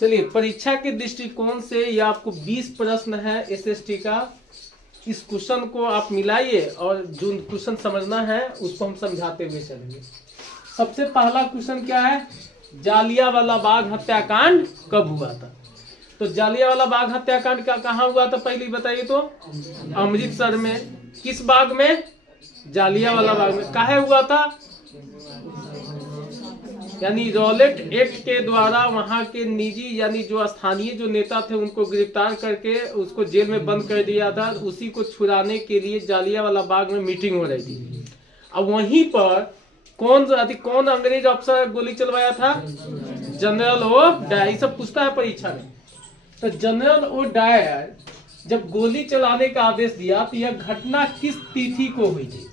चलिए, परीक्षा के दृष्टिकोण से ये आपको 20 प्रश्न है एसएसटी का। इस क्वेश्चन को आप मिलाइए और जो क्वेश्चन समझना है उसको हम समझाते हुए चलेंगे। सबसे पहला क्वेश्चन क्या है, जालियांवाला बाग हत्याकांड कब हुआ था? तो जालियांवाला बाग हत्याकांड का कहाँ हुआ था पहले बताइए तो? अमृतसर में। किस बाग में? जालियांवाला बाग में। काहे हुआ था? यानी रॉलेट एक्ट के द्वारा वहां के निजी यानी जो स्थानीय जो नेता थे उनको गिरफ्तार करके उसको जेल में बंद कर दिया था। उसी को छुड़ाने के लिए जालियांवाला बाग में मीटिंग हो रही थी। अब वहीं पर कौन अंग्रेज अफसर गोली चलवाया था? General O Dyer. सब पूछता है परीक्षा में। तो जनरल ओ डायर जब गोली चलाने का आदेश दिया तो यह घटना किस तिथि को हुई थी?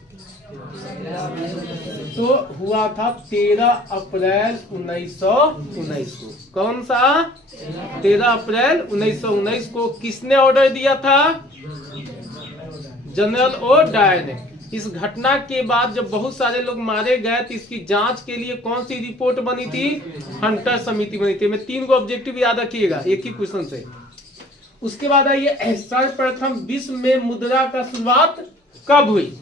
तो हुआ था 13 अप्रैल 1919 को। कौन सा? 13 अप्रैल 1919 को। किसने ऑर्डर दिया था? जनरल ओ डायर ने। इस घटना के बाद जब बहुत सारे लोग मारे गए तो इसकी जांच के लिए कौन सी रिपोर्ट बनी थी? हंटर समिति बनी थी। मैं 3 को ऑब्जेक्टिव याद रखिएगा एक ही क्वेश्चन से। उसके बाद आइए, सर्वप्रथम विश्व में मुद्रा का शुरुआत कब हुई?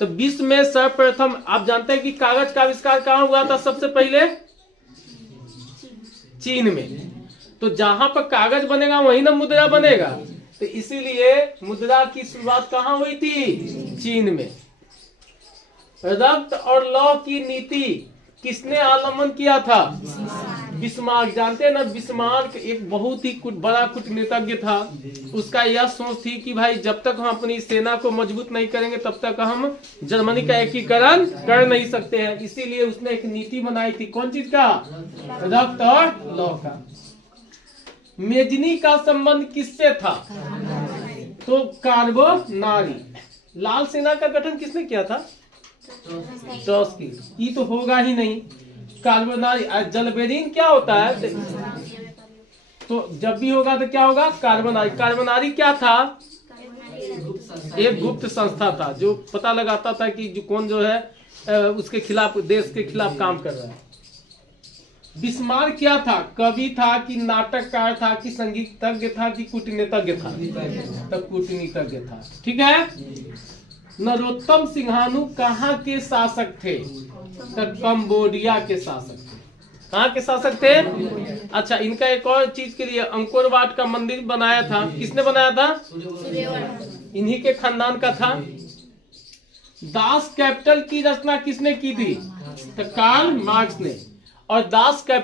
तो विश्व में सर्वप्रथम आप जानते हैं कि कागज का आविष्कार कहाँ हुआ था सबसे पहले? चीन में। तो जहां पर कागज बनेगा वहीं ना मुद्रा बनेगा। तो इसीलिए मुद्रा की शुरुआत कहाँ हुई थी? चीन में। रक्त और लौह की नीति किसने अवलंबन किया था? बिस्मार्क। जानते हैं ना, बिस्मार्क एक बहुत ही बड़ा कूटनीतिज्ञ था। उसका यह सोच थी कि भाई जब तक हम अपनी सेना को मजबूत नहीं करेंगे तब तक हम जर्मनी का एकीकरण कर नहीं सकते हैं। इसीलिए उसने एक नीति बनाई थी। कौन चीज का? रक्त और लौह का। मेजनी का संबंध किससे था? तो कार्बोनारी। लाल सेना का गठन किसने किया था? ट्रॉट्स्की। ये तो होगा ही नहीं। कार्बोनारी। जलबेरिन क्या होता है? तो जब भी होगा तो क्या होगा? कार्बोनारी। कार्बोनारी क्या था? एक गुप्त संस्था था जो पता लगाता था कि जो कौन जो है उसके खिलाफ, देश के खिलाफ काम कर रहा है। बिस्मार्क क्या था? कवि था कि नाटककार था कि संगीतज्ञ था कि कूटनीतिज्ञ था? तो कूटनीतिज्ञ था। ठीक है। नरोत्तम सिंहाणु कहाँ के शासक थे? तो कंबोडिया के शासक थे। कहाँ के शासक थे? अच्छा, इनका एक और चीज के लिए अंकोर वाट का मंदिर बनाया था। किसने बनाया था? इन्हीं के खानदान का था। दास कैपिटल की रचना किसने की थी? तो कार्ल मार्क्स ने। और दास कैपिटल